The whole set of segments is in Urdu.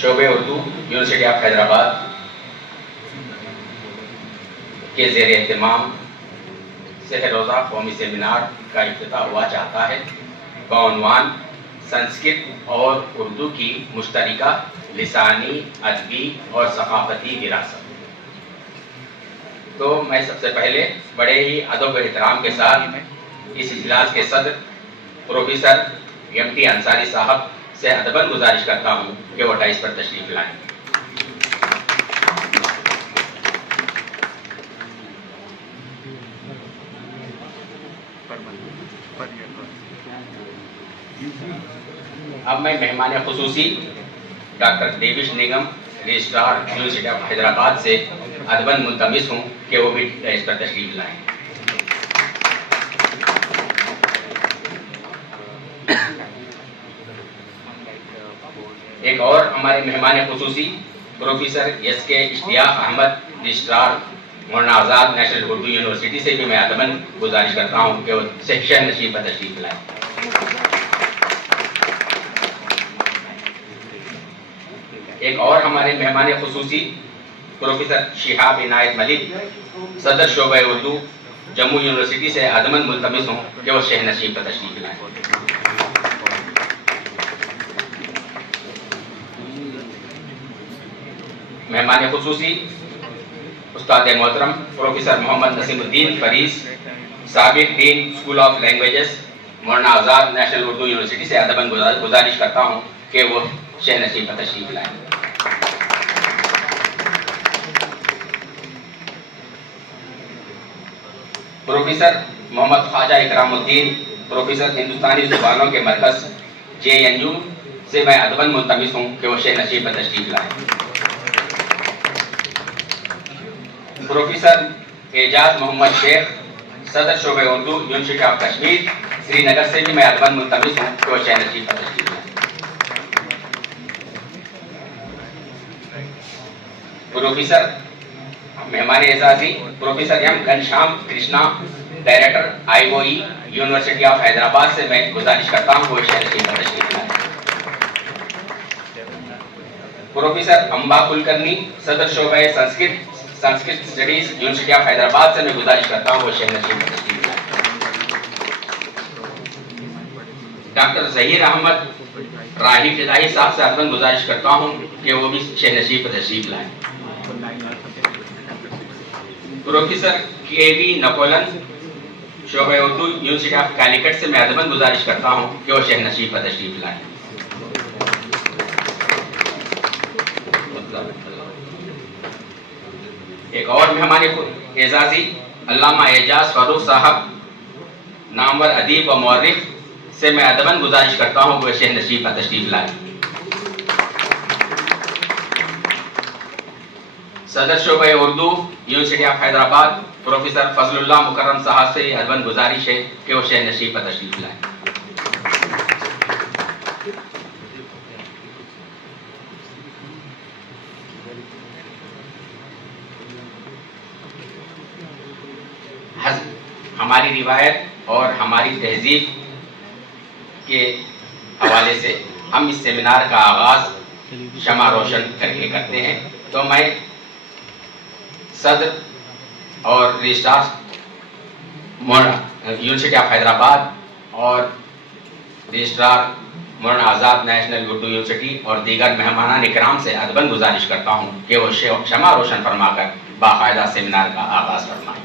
شعبہ اردو یونیورسٹی آف حیدرآباد کے زیر اہتمام سہ روزہ قومی سیمینار کا افتتاح ہوا چاہتا ہے بعنوان سنسکرت اور اردو کی مشترکہ لسانی، ادبی اور ثقافتی وراثت۔ تو میں سب سے پہلے بڑے ہی ادب و احترام کے ساتھ اس اجلاس کے صدر پروفیسر MT انصاری صاحب سے ادباً گزارش کرتا ہوں کہ وہ ڈائس پر تشریف لائیں۔ اب میں مہمان خصوصی doctor Devesh Nigam, registrar university of Hyderabad سے ادباً ملتمس ہوں کہ وہ بھی ڈائس پر تشریف لائیں۔ ایک اور ہمارے مہمان خصوصی پروفیسر SK اشتیاق Ahmad, registrar Maulana Azad national Urdu university سے بھی میں ادباً گزارش کرتا ہوں کہ وہ شہ نشین پر تشریف لائیں۔ ایک اور ہمارے مہمان خصوصی پروفیسر شہاب عنایت ملک، صدر شعبہ اردو جموں یونیورسٹی سے ادباً ملتمس ہوں کہ وہ شہ نشین پر تشریف لائیں۔ مہمان خصوصی استاد محترم پروفیسر محمد نسیم الدین فریز، سابق ڈین school of languages Maulana Azad national Urdu university سے ادباً گزارش کرتا ہوں کہ وہ شہ نشین پر تشریف لائیں۔ پروفیسر محمد خواجہ اکرام الدین، پروفیسر ہندوستانی زبانوں کے مرکز JNU سے میں ادباً ملتمس ہوں کہ وہ شہ نشین پر تشریف لائیں۔ پروفیسر اعجاز محمد شیخ، صدر شعبہ اردو یونیورسٹی آف کشمیر سری نگر سے بھی میں ادباً ملتمس ہوں کہ وہ شہ نشین پر تشریف لائیں۔ پروفیسر مہمان اعزازی professor M Ghanshyam Krishna, director IOE university of Hyderabad سے میں گزارش کرتا ہوں کہ وہ شہ نشین پر تشریف لائیں۔ پروفیسر امبا کلکرنی، صدر شعبہ Sanskrit studies university of Hyderabad سے میں گزارش کرتا ہوں وہ شہ نشین پر تشریف لائیں۔ ڈاکٹر ظہیر احمد راہی فضائی صاحب سے ادباً گزارش کرتا ہوں کہ وہ بھی شہ نشین پر تشریف لائیں۔ پروفیسر KV نکولن، شعبہ اردو یونیورسٹی آف کالیکٹ سے میں ادباً گزارش کرتا ہوں کہ وہ شہ نشین پر تشریف لائیں۔ ایک اور مہمان اعزازی علامہ اعجاز فاروق صاحب، نامور ادیب و مورخ سے میں ادباً گزارش کرتا ہوں کہ وہ شہ نشین پر تشریف لائیں۔ صدر شعبہ Urdu university of Hyderabad professor فضل اللہ مکرم صاحب سے ادباً گزارش ہے کہ وہ شہ نشین پر تشریف لائیں۔ ہماری روایت اور ہماری تہذیب کے حوالے سے ہم اس سیمینار کا آغاز شمع روشن کر کے کرتے ہیں، تو میں صدر اور رجسٹرار یونیورسٹی آف حیدرآباد اور registrar Maulana Azad national Urdu university اور دیگر مہمانان اکرام سے ادباً گزارش کرتا ہوں کہ وہ شمع روشن فرما کر باقاعدہ سیمینار کا آغاز فرمائیں۔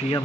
PM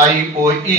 IOE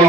M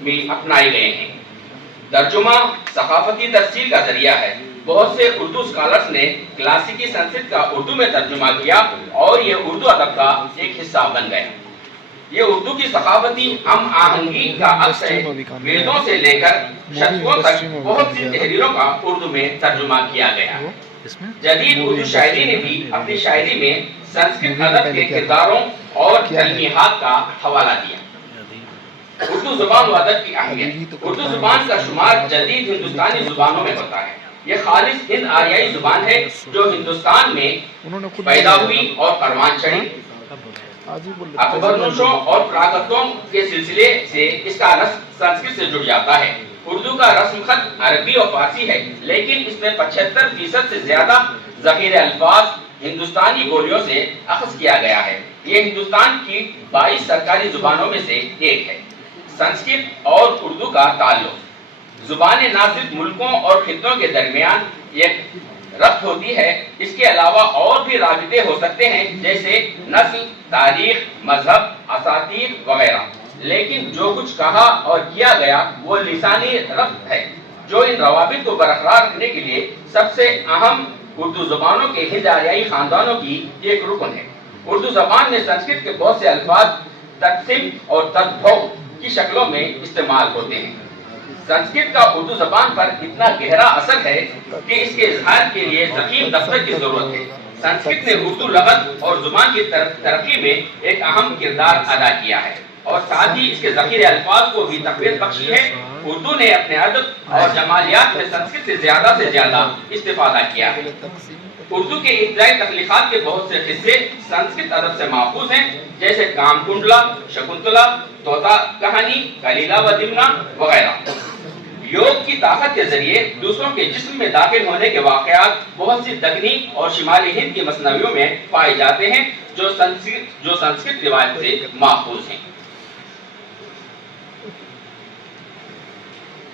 اپنائے گئے ہیں۔ ترجمہ ثقافتی ترسیل کا ذریعہ ہے۔ بہت سے اردو اسکالرز نے کلاسیکی سنسکرت کا اردو میں ترجمہ کیا اور یہ اردو ادب کا ایک حصہ بن گیا۔ یہ اردو کی ثقافتی ہم آہنگی کا عکس ہے۔ ویدوں سے لے کر شتکوں تک بہت سی تحریروں کا اردو میں ترجمہ کیا گیا۔ جدید اردو شاعری نے بھی اپنی شاعری میں سنسکرت ادب کے کرداروں اور تلمیحات کا حوالہ دیا۔ اردو زبان و ادب کی اہمیت۔ اردو زبان کا شمار جدید ہندوستانی زبانوں میں ہوتا ہے۔ یہ خالص ہند آریائی زبان ہے جو ہندوستان میں پیدا ہوئی اور پروان چڑھی۔ اکبرنشوں اور پراکرتوں کے سلسلے سے اس کا رسم سنسکرت سے جڑ جاتا ہے۔ اردو کا رسم خط عربی اور فارسی ہے، لیکن اس میں 75% سے زیادہ ذخیرہ الفاظ ہندوستانی بولیوں سے اخذ کیا گیا ہے۔ یہ ہندوستان کی 22 سرکاری زبانوں میں سے ایک ہے۔ سنسکرت اور اردو کا تعلق۔ زبانیں نہ صرف ملکوں اور خطوں کے درمیان ایک ربط ہوتی ہے، اس کے علاوہ اور بھی رابطے ہو سکتے ہیں، جیسے نسل، تاریخ، مذہب، اساطیر وغیرہ۔ لیکن جو کچھ کہا اور کیا گیا وہ لسانی ربط ہے، جو ان روابط کو برقرار رکھنے کے لیے سب سے اہم اردو زبانوں کے ہند آریائی خاندانوں کی ایک رکن ہے۔ اردو زبان میں سنسکرت کے بہت سے الفاظ تقسیم اور تدبھو کی شکلوں میں استعمال ہوتے ہیں۔ سنسکرت کا اردو زبان پر اتنا گہرا اثر ہے کہ اس کے اظہار کے لیے ضخیم دفتر کی ضرورت ہے۔ سنسکرت نے اردو لغت اور زبان کی ترقی میں ایک اہم کردار ادا کیا ہے اور ساتھ ہی اس کے ذخیرہ الفاظ کو بھی تقویت بخشی ہے۔ اردو نے اپنے ادب اور جمالیات میں سنسکرت سے زیادہ استفادہ کیا ہے۔ اردو کے ابتدائی تخلیقات کے بہت سے قصے سنسکرت ادب سے ماخوذ ہیں، جیسے کام کنڈلا، شکنتلا، طوطا کہانی، کلیلہ و دمنہ وغیرہ۔ یوگ کی طاقت کے ذریعے دوسروں کے جسم میں داخل ہونے کے واقعات بہت سی دکنی اور شمالی ہند کی مثنویوں میں پائے جاتے ہیں جو سنسکرت روایت سے ماخوذ ہیں۔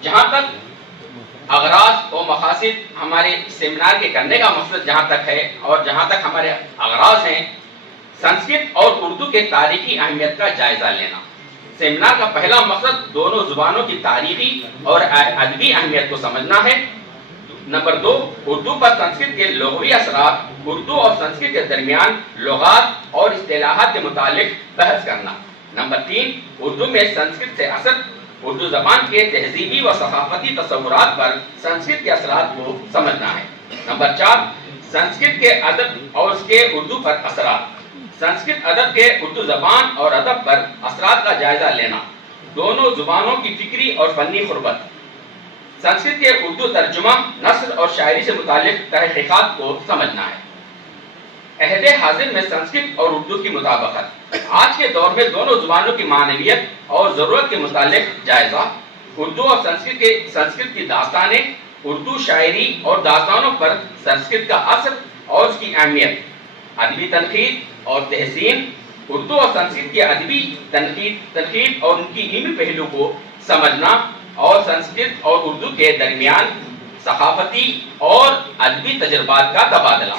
جہاں تک اغراض و مقاصد ہمارے سیمینار کے کرنے کا مقصد جہاں تک ہے اور جہاں تک ہمارے اغراض ہیں، سنسکرت اور اردو کے تاریخی اہمیت کا جائزہ لینا۔ سیمینار کا پہلا مقصد دونوں زبانوں کی تاریخی اور ادبی اہمیت کو سمجھنا ہے۔ نمبر 2، اردو پر سنسکرت کے لغوی اثرات، اردو اور سنسکرت کے درمیان لغات اور اصطلاحات کے متعلق بحث کرنا۔ نمبر 3، اردو میں سنسکرت سے اثر، اردو زبان کے تہذیبی و ثقافتی تصورات پر سنسکرت کے اثرات کو سمجھنا ہے۔ نمبر 4، سنسکرت کے ادب اور اس کے اردو پر اثرات، سنسکرت ادب کے اردو زبان اور ادب پر اثرات کا جائزہ لینا، دونوں زبانوں کی فکری اور فنی قربت، سنسکرت کے اردو ترجمہ، نثر اور شاعری سے متعلق تحقیقات کو سمجھنا ہے۔ عہد حاضر میں سنسکرت اور اردو کی مطابقت، آج کے دور میں دونوں زبانوں کی معنویت اور ضرورت کے متعلق جائزہ، اردو اور سنسکرت کی داستانیں، اردو شاعری اور داستانوں پر سنسکرت کا اثر اور اس کی اہمیت، ادبی تنقید اور تحسین، اردو اور سنسکرت کی ادبی تنقید اور ان کی علمی پہلو کو سمجھنا، اور سنسکرت اور اردو کے درمیان ثقافتی اور ادبی تجربات کا تبادلہ،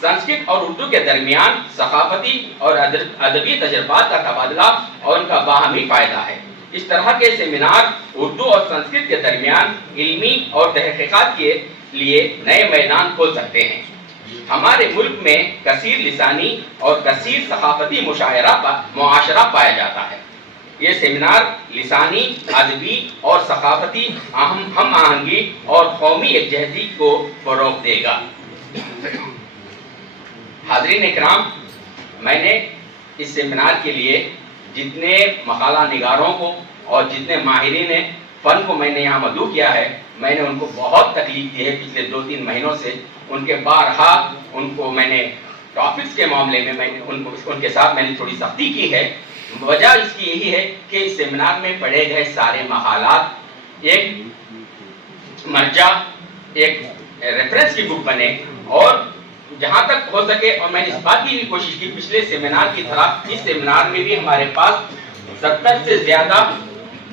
سنسکرت اور اردو کے درمیان ثقافتی اور ادبی تجربات کا تبادلہ اور ان کا باہمی فائدہ ہے۔ اس طرح کے سیمینار اردو اور سنسکرت کے درمیان علمی اور تحقیقات کے لیے نئے میدان کھول سکتے ہیں۔ ہمارے ملک میں کثیر لسانی اور کثیر ثقافتی معاشرہ پایا جاتا ہے۔ یہ سیمینار لسانی، ادبی اور ثقافتی ہم آہنگی اور قومی یکجہتی کو فروغ دے گا۔ حاضرین اکرام، میں نے اس سیمینار کے لیے جتنے مقالہ نگاروں کو اور جتنے ماہرین فن کو میں نے یہاں مدعو کیا ہے، میں نے ان کو بہت تکلیف دی ہے پچھلے 2-3 مہینوں سے۔ ان کے بارہا ان کو میں نے ٹاپکس کے معاملے میں ان کے ساتھ میں نے تھوڑی سختی کی ہے۔ وجہ اس کی یہی ہے کہ اس سیمینار میں پڑھے گئے سارے مقالات ایک مرجع، ایک ریفرنس کی بک بنے، اور جہاں تک ہو سکے، اور میں نے اس بات کی بھی کوشش کی پچھلے سیمینار کی طرح اس سیمینار میں بھی ہمارے پاس 70 سے زیادہ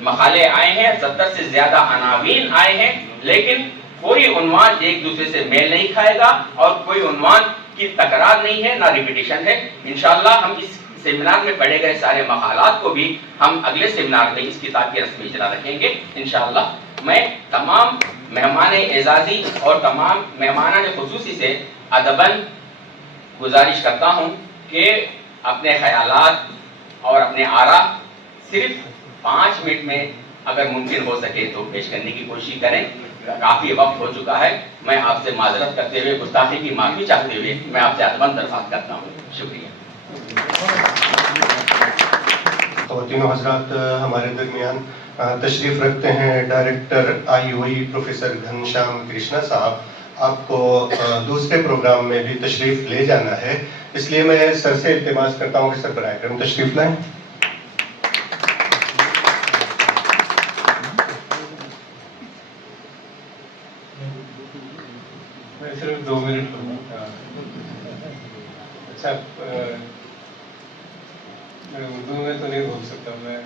مقالے آئے ہیں، 70 سے زیادہ عناوین آئے ہیں، لیکن کوئی عنوان ایک دوسرے سے میل نہیں کھائے گا اور کوئی عنوان کی تکرار نہیں ہے، نہ ریپیٹیشن ہے۔ انشاءاللہ ہم اس سیمینار میں پڑھے گئے سارے مقالات کو بھی ہم اگلے سیمینار میں اس کتاب کی رسمی اجرا رکھیں گے انشاءاللہ۔ میں تمام مہمان اعزازی اور تمام مہمانان خصوصی سے ادباً گزارش کرتا ہوں کہ اپنے خیالات اور اپنے آراء صرف 5 منٹ میں اگر ممکن ہو سکے تو پیش کرنے کی کوشش کریں۔ کافی وقت ہو چکا ہے، میں آپ سے معذرت کرتے ہوئے، گستاخی کی معافی چاہتے ہوئے میں آپ سے ادباً درخواست کرتا ہوں۔ شکریہ۔ خواتین و حضرات، ہمارے درمیان تشریف رکھتے ہیں director IOE professor Ghanshyam Krishna صاحب۔ آپ کو دوسرے پروگرام میں بھی تشریف لے جانا ہے، اس لیے میں سر سے التماس کرتا ہوں کہ سر براہ کرم تشریف لائیں۔ میں صرف 2 منٹ لوں۔ اچھا، میں اردو میں تو نہیں بول سکتا، میں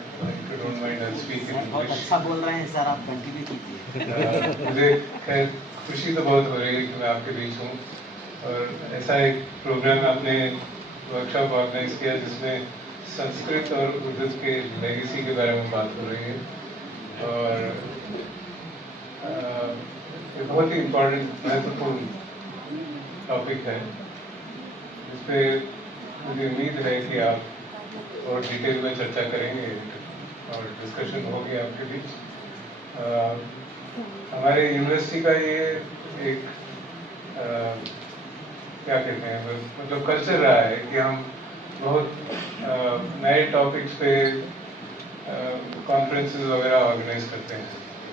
اچھا بول رہے ہیں سر، آپ کنٹینیو کیجیے۔ مجھے خیر خوشی تو بہت ہو رہی ہے کہ میں آپ کے بیچ ہوں، اور ایسا ایک پروگرام آپ نے ورک شاپ آرگنائز کیا جس میں سنسکرت اور اردو کے لیگیسی کے بارے میں بات ہو رہی ہے، اور یہ بہت ہی امپورٹنٹ مہتوپورن ٹاپک ہے، جس پہ مجھے امید ہے کہ آپ اور ڈیٹیل میں چرچا کریں گے اور ڈسکشن ہوگی آپ کے بیچ۔ ہمارے یونیورسٹی کا یہ ایک کیا کہتے ہیں، مطلب کلچر رہا ہے کہ ہم بہت نئے ٹاپکس پہ کانفرنسز وغیرہ آرگنائز کرتے ہیں،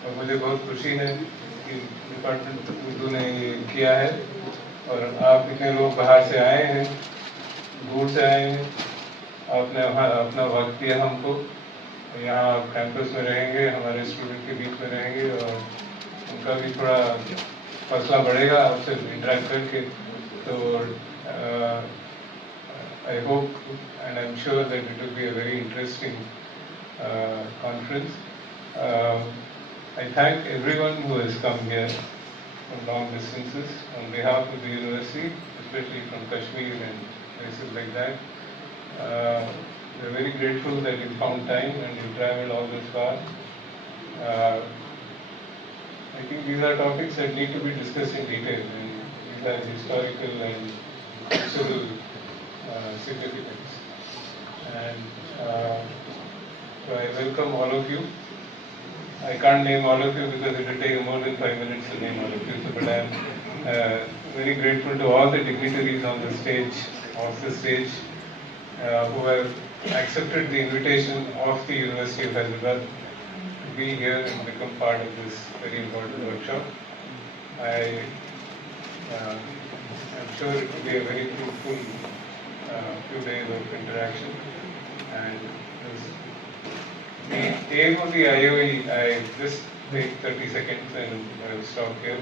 اور مجھے بہت خوشی ہے کہ ڈپارٹمنٹ اردو نے یہ کیا ہے، اور آپ اتنے لوگ باہر سے آئے ہیں، دور سے آئے ہیں، آپ نے اپنا وقت دیا ہم کو، یہاں آپ کیمپس میں رہیں گے، ہمارے اسٹوڈنٹ کے بیچ میں رہیں گے، اور ان کا بھی تھوڑا فاصلہ بڑھے گا آپ سے انٹریکٹ کر کے۔ تو I hope and I'm sure that it will be a very interesting conference. I thank everyone who has come here from long distances on behalf of the university, especially from Kashmir and places like that. We're very grateful that you found time and you traveled all this far. I think these are topics that need to be discussed in detail, and these are historical and cultural significance. And so I welcome all of you. I can't name all of you because it will take more than 5 minutes to name all of you. So, but I am very grateful to all the dignitaries on the stage, off the stage, who have accepted the invitation of the University of Hyderabad to be here and become part of this very important workshop. I'm sure it will be a very fruitful few days of interaction. And the aim of the IOE, I just take 30 seconds and I will stop here,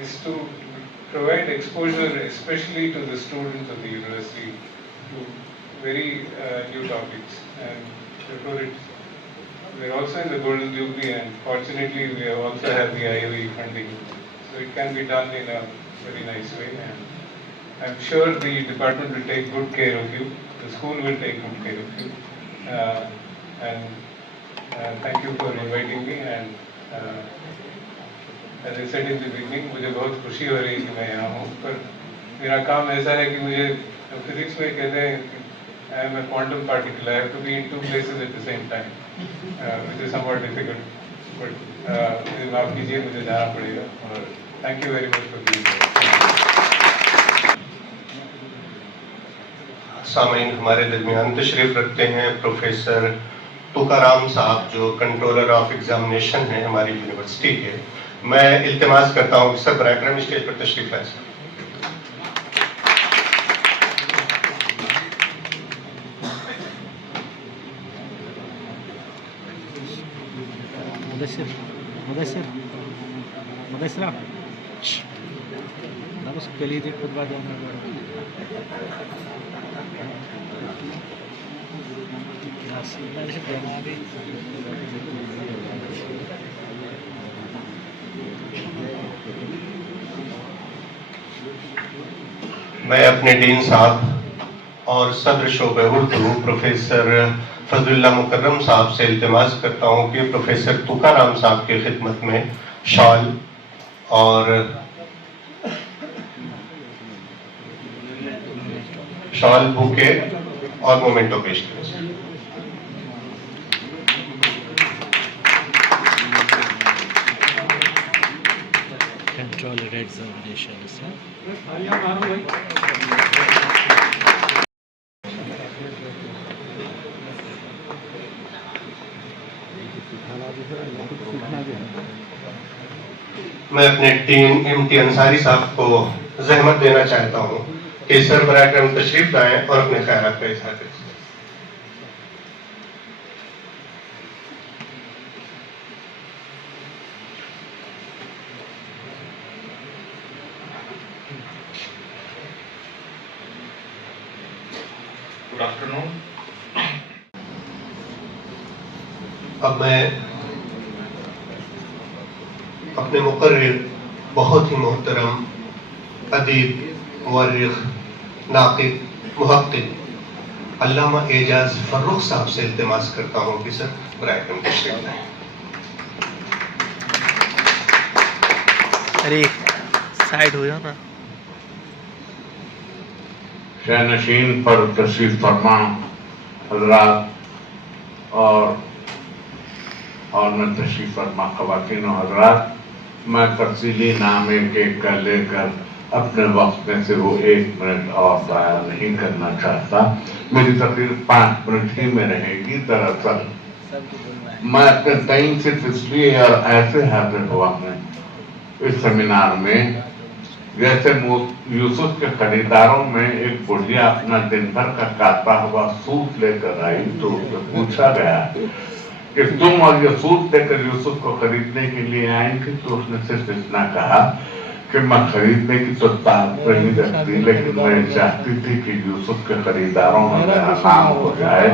is to provide exposure, especially to the students of the university, to very new topics. And therefore we're also in the Golden Jubilee, and fortunately we also have the IOE funding, so it can be done in a very nice way, and I'm sure the department will take good care of you, the school will take good care of you, and thank you for inviting me. And as I said in the beginning, مجھے بہت خوشی ہو رہی ہے کہ میں یہاں ہوں، پر میرا کام ایسا ہے کہ مجھے فزکس میں کہتے ہیں کہ I am a quantum particle, I have to be in 2 places at the same time, which is somewhat difficult, but مجھے معاف کیجیے، مجھے جانا پڑے گا، اور thank you very much for being here. سامعین، ہمارے درمیان تشریف رکھتے ہیں پروفیسر توکارام صاحب، جو کنٹرولر آف ایگزامینیشن ہیں ہماری یونیورسٹی کے۔ میں التماس کرتا ہوں کہ سر براہ کرم اسٹیج پر تشریف لائیں۔ مدثر بس کلید خطبہ دینا میں اپنے ڈین صاحب اور صدر شعبہ اردو پروفیسر فضل اللہ مکرم صاحب سے التماس کرتا ہوں کہ پروفیسر توکارام صاحب کی خدمت میں شال اور بوکے اور مومنٹو پیش کریں. Control examinations. میں اپنے ٹیم MT انصاری صاحب کو زحمت دینا چاہتا ہوں کہ سربراہ کرم تشریف لائیں اور اپنے خیالات کا اظہار کریں. Good afternoon. اب میں اپنے مقرر بہت ہی محترم ادیب مورخ ناقد محقق علامہ اعجاز فرخ صاحب سے التماس کرتا ہوں کہ سر برائے کرم تشریف لائیں. ارے سائڈ ہو جاؤ نا. شہنشین پر تشریف فرما حضرات اور میں تشریف فرما خواتین و حضرات، میں تفصیلی نام ایک ایک کا لے کر اپنے وقت میں سے وہ 1 منٹ اور ضائع نہیں کرنا چاہتا. میری تقریر 5 منٹ ہی میں رہے گی. دراصل میں اپنے ٹائم صرف اس لیے اور ایسے حاضر ہوا ہوں اس سیمینار میں جیسے یوسف کے خریداروں میں ایک بڑھیا اپنا دن بھر کا کاٹا ہوا سوٹ لے کر آئی تو اس سے پوچھا گیا کہ تم اور یہ سوٹ لے کر یوسف کو خریدنے کے لیے آئی تھی، تو اس نے صرف اتنا کہا کہ میں خریدنے کی تو طاقت نہیں رکھتی، لیکن میں چاہتی تھی کہ یوسف کے خریداروں میں میرا نام ہو جائے.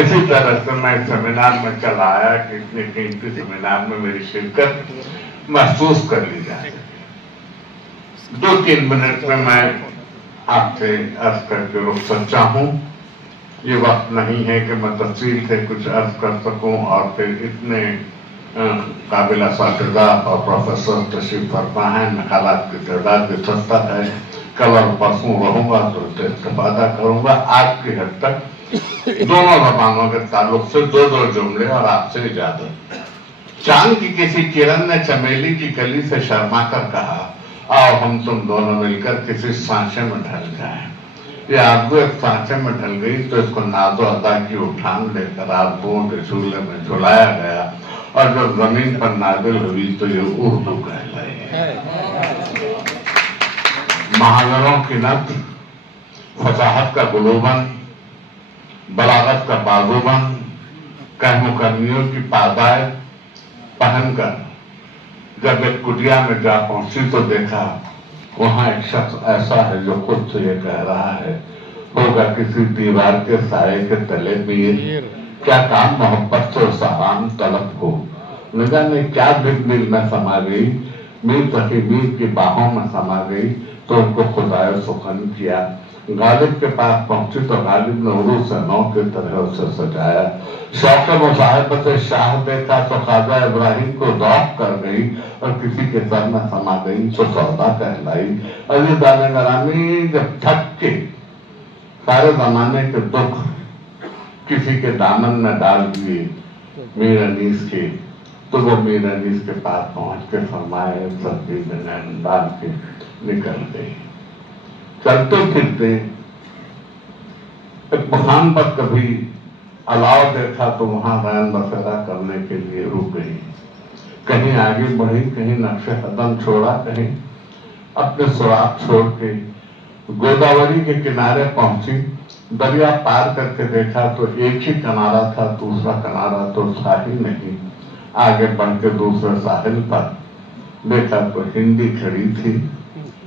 اسی طرح سے میں سیمینار میں چلا آیا کہ اتنے قیمتی سیمینار میں میری شرکت محسوس کر لی جائے. 2-3 منٹ میں آپ سے عرض کر کے رخصت چاہوں. یہ وقت نہیں ہے کہ میں تفصیل سے کچھ عرض کر سکوں، اور پھر اتنے قابل اساتذہ اور پروفیسر تشریف فرما ہیں. مقالات کی تعداد بھی سستا ہے. کل اور پرسوں رہوں گا تو اس سے استفادہ کروں گا. آج کی حد تک دونوں زبانوں کے تعلق سے 2 جملے اور آپ سے اجازت. چاند کی کسی کرن نے چمیلی کی کلی سے شرما کر کہا، آؤ ہم تم دونوں مل کر کسی سانچے میں ڈھل جائیں. یہ آرزو ایک سانچے میں ڈھل گئی تو اس کو ناز و ادا کی اٹھان لے کر آرزوؤں کے جھولے میں جھلایا گیا، اور جب زمین پر نازل ہوئی تو یہ اردو کہلائی. محاوروں کی نظر، فصاحت کا گلوبند، بلاغت کا بازوبند، کہم و کرنیوں کی پادائش پہن کر جب ایک کٹیا میں جا پہنچی تو دیکھا وہاں ایک شخص ایسا ہے جو خود سے یہ کہہ رہا ہے، ہوگا کسی دیوار کے سائے کے تلے میر، کیا کام محبت سے اس آرام طلب ہو. نگاہ نے کیا دل میں سما گئی، میر تقی میر کی باہوں میں سما گئی تو ان کو خدائے سخن کیا. غالب کے پاس پہنچی تو غالب نے عروج سے نو کی طرح اسے سجایا. شوق مصاحبت شاہ دیکھا تو خواجہ ابراہیم کو ذوق کر گئی، اور کسی کے سر میں سما گئی تو سودا کہلائی. عزیزان گرامی، جب تھک کے سارے زمانے کے دکھ کسی کے دامن میں ڈال دیے میر انیس کے، تو وہ میر انیس کے پاس پہنچ کے فرمائے سردی میں نین ڈال کے نکل گئی. چلتے پھرتے ایک مقام پر کبھی الاؤ دیکھا تو وہاں رین بسیرا کرنے کے لیے رک گئی. کہیں آگے بڑھی، کہیں نقش قدم چھوڑا، کہیں اپنے سوراخ چھوڑ کے گوداوری کے کنارے پہنچی. دریا پار کر کے دیکھا تو ایک ہی کنارہ تھا، دوسرا کنارہ تو ساحل نہیں. آگے بڑھ کے دوسرے ساحل پر دیکھا تو ہندی کھڑی تھی.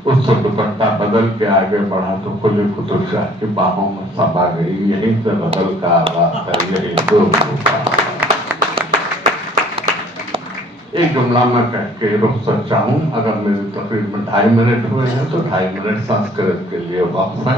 اس سے دوپٹہ بدل کے آگے بڑھا تو کھلے قطب شاہ کی باہوں میں سما گئی. یہیں سے بدل کا آغاز ہے، یہی دو ایک جملہ میں کہہ کے رخصت چاہوں. اگر میری تقریر میں 2.5 منٹ ہوئے ہیں تو 2.5 منٹ سنسکرت کے لیے وقف ہے.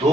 2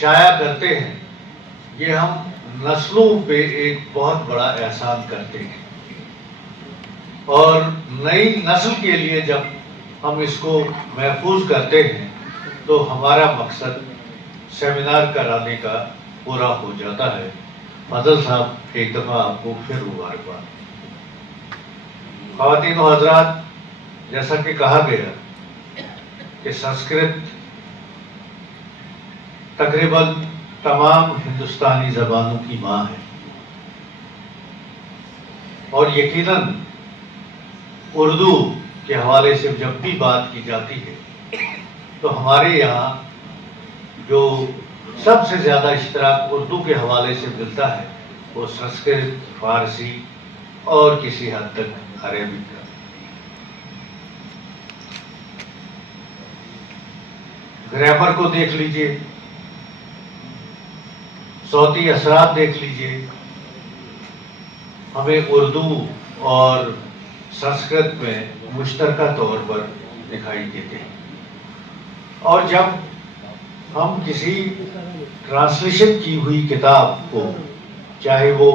شائع کرتے ہیں، یہ ہم نسلوں پہ ایک بہت بڑا احسان کرتے ہیں، اور نئی نسل کے لیے جب ہم اس کو محفوظ کرتے ہیں تو ہمارا مقصد سیمینار کرانے کا پورا ہو جاتا ہے۔ فضل صاحب ایک دفعہ آپ کو پھر مبارکباد۔ خواتین و حضرات، جیسا کہ کہا گیا کہ سنسکرت تقریباً تمام ہندوستانی زبانوں کی ماں ہے، اور یقیناً اردو کے حوالے سے جب بھی بات کی جاتی ہے تو ہمارے یہاں جو سب سے زیادہ اشتراک اردو کے حوالے سے ملتا ہے وہ سنسکرت، فارسی اور کسی حد تک عربک کا۔ گرامر کو دیکھ لیجئے، صوتی اثرات دیکھ لیجئے، ہمیں اردو اور سنسکرت میں مشترکہ طور پر دکھائی دیتے ہیں، اور جب ہم کسی ٹرانسلیشن کی ہوئی کتاب کو، چاہے وہ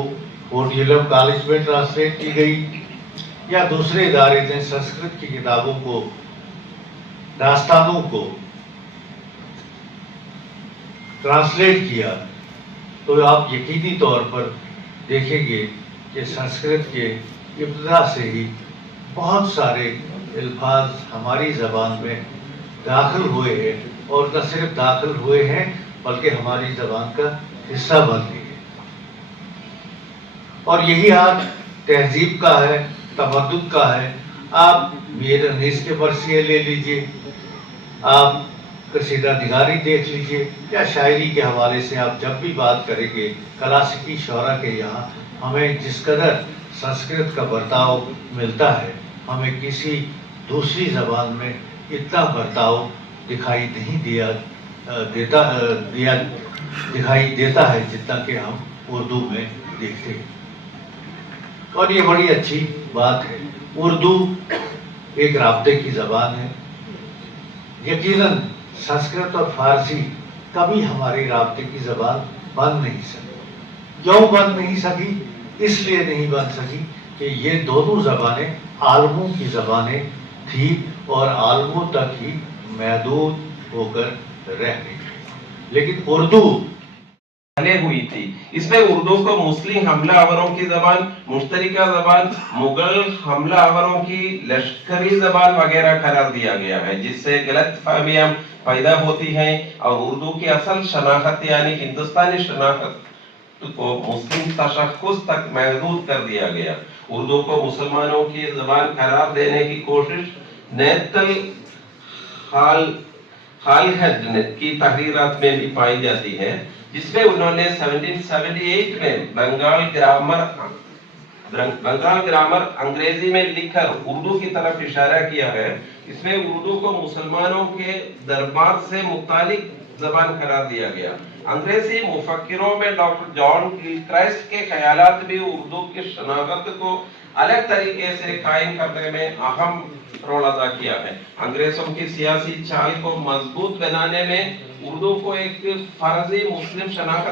فورٹ ولیم کالج میں ٹرانسلیٹ کی گئی یا دوسرے ادارے نے سنسکرت کی کتابوں کو، داستانوں کو ٹرانسلیٹ کیا، تو آپ یقینی طور پر دیکھیں گے کہ سنسکرت کے ابتدا سے ہی بہت سارے الفاظ ہماری زبان میں داخل ہوئے ہیں، اور نہ صرف داخل ہوئے ہیں بلکہ ہماری زبان کا حصہ بن گئے ہیں۔ اور یہی حال تہذیب کا ہے، تمدن کا ہے۔ آپ میر انیس کے مرثیے لے لیجئے، آپ قصیدہ نگاری دیکھ لیجئے، یا شاعری کے حوالے سے آپ جب بھی بات کریں گے کلاسیکی شعراء کے یہاں ہمیں جس قدر سنسکرت کا برتاؤ ملتا ہے، ہمیں کسی دوسری زبان میں اتنا برتاؤ دکھائی نہیں دکھائی دیتا ہے جتنا کہ ہم اردو میں دیکھتے ہیں، اور یہ بڑی اچھی بات ہے۔ اردو ایک رابطے کی زبان ہے۔ یقیناً سنسکرت اور فارسی کبھی ہماری رابطے کی زبان بن نہیں سکی۔ کیوں بن نہیں سکی؟ اس لیے نہیں بن سکی کہ یہ دونوں زبانیں عالموں کی زبانیں تھی اور عالموں تک ہی محدود ہو کر رہ گئی، لیکن اردو ہوئی تھی۔ اس میں اردو کو مسلم حملہ آوروں کی زبان، مشترکہ زبان، مغل حملہ آوروں کی لشکری زبان وغیرہ قرار دیا گیا ہے، جس سے غلط فہمیاں پیدا ہوتی ہیں، اور اردو کی اصل شناخت یعنی ہندوستانی شناخت کو مسلم تشخص تک محدود کر دیا گیا۔ اردو کو مسلمانوں کی زبان قرار دینے کی کوشش نیتل خالحد کی تحریرات میں بھی پائی جاتی ہے، جس میں انہوں نے 1778 میں بنگال گرامر انگریزی میں لکھ کر اردو کی طرف اشارہ کیا ہے۔ اس میں اردو کو مسلمانوں کے دربار سے متعلق زبان قرار دیا گیا۔ انگریزی مفکروں میں ڈاکٹر جان گلکرائسٹ کے خیالات بھی اردو کی شناخت کو الگ طریقے سے قائم کرنے میں اہم رول ادا کیا ہے۔ انگریزوں کی سیاسی چال کو مضبوط بنانے میں اردو کو ایک فرضی مسلم شناخت